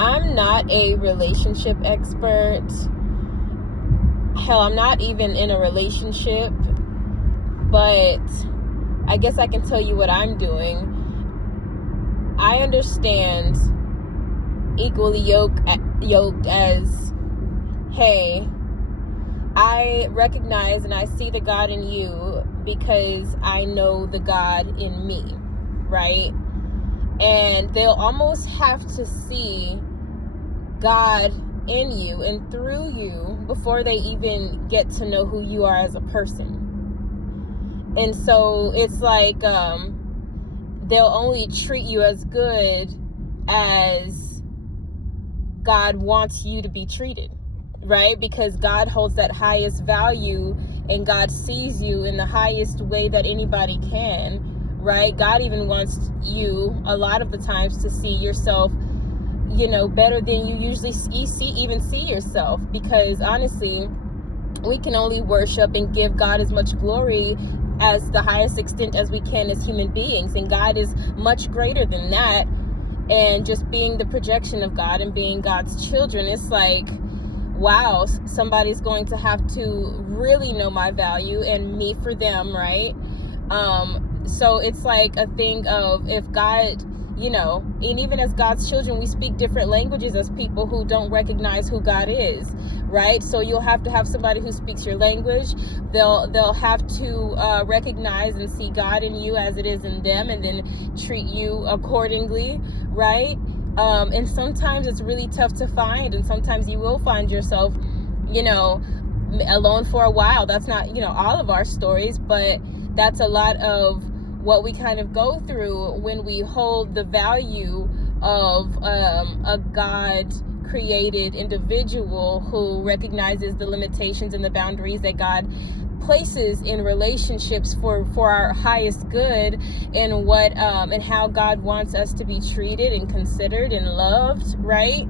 I'm not a relationship expert. Hell, I'm not even in a relationship, but I guess I can tell you what I'm doing. I understand equally yoked as, hey, I recognize and I see the God in you because I know the God in me, right? And they'll almost have to see God in you and through you before they even get to know who you are as a person. And so it's like they'll only treat you as good as God wants you to be treated, right? Because God holds that highest value and God sees you in the highest way that anybody can, right? God even wants you a lot of the times to see yourself, better than you usually see yourself. Because honestly, we can only worship and give God as much glory as the highest extent as we can as human beings, and God is much greater than that. And just being the projection of God and being God's children, it's like, wow, somebody's going to have to really know my value and me for them, right? So it's like a thing of, if God, and even as God's children, we speak different languages as people who don't recognize who God is, right? So you'll have to have somebody who speaks your language. They'll have to recognize and see God in you as it is in them, and then treat you accordingly, right? And sometimes it's really tough to find, and sometimes you will find yourself, alone for a while. That's not, all of our stories, but that's a lot of what we kind of go through when we hold the value of a God created individual who recognizes the limitations and the boundaries that God places in relationships for our highest good, and what and how God wants us to be treated and considered and loved, right?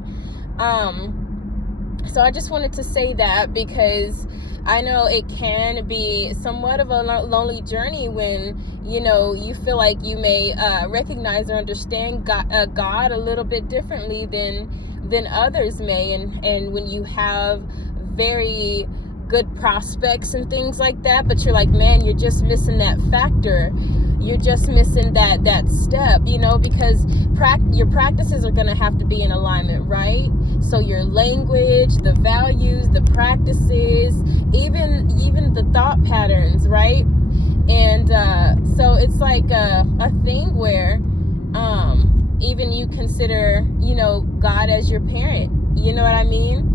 So I just wanted to say that, because I know it can be somewhat of a lonely journey when, you feel like you may recognize or understand God a little bit differently than others may. And when you have very good prospects and things like that, but you're like, man, you're just missing that factor. You're just missing that step, because your practices are going to have to be in alignment, right? So your language, the values, the practices, even the thought patterns, right? And so it's like a thing where even you consider, God as your parent. You know what I mean?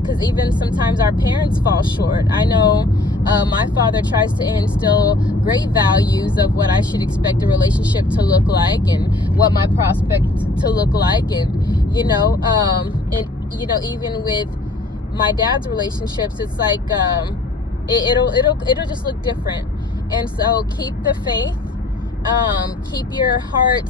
Because even sometimes our parents fall short. I know my father tries to instill great values of what I should expect a relationship to look like, and what my prospects to look like, and even with my dad's relationships, it's like it'll just look different. And so keep the faith, keep your heart,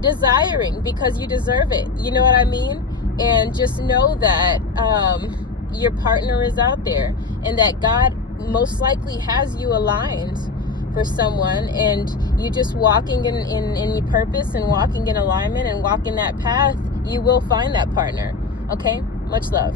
desiring, because you deserve it. You know what I mean? And just know that your partner is out there, and that God most likely has you aligned for someone, and you just walking in your purpose and walking in alignment and walking that path, you will find that partner. Okay? Much love.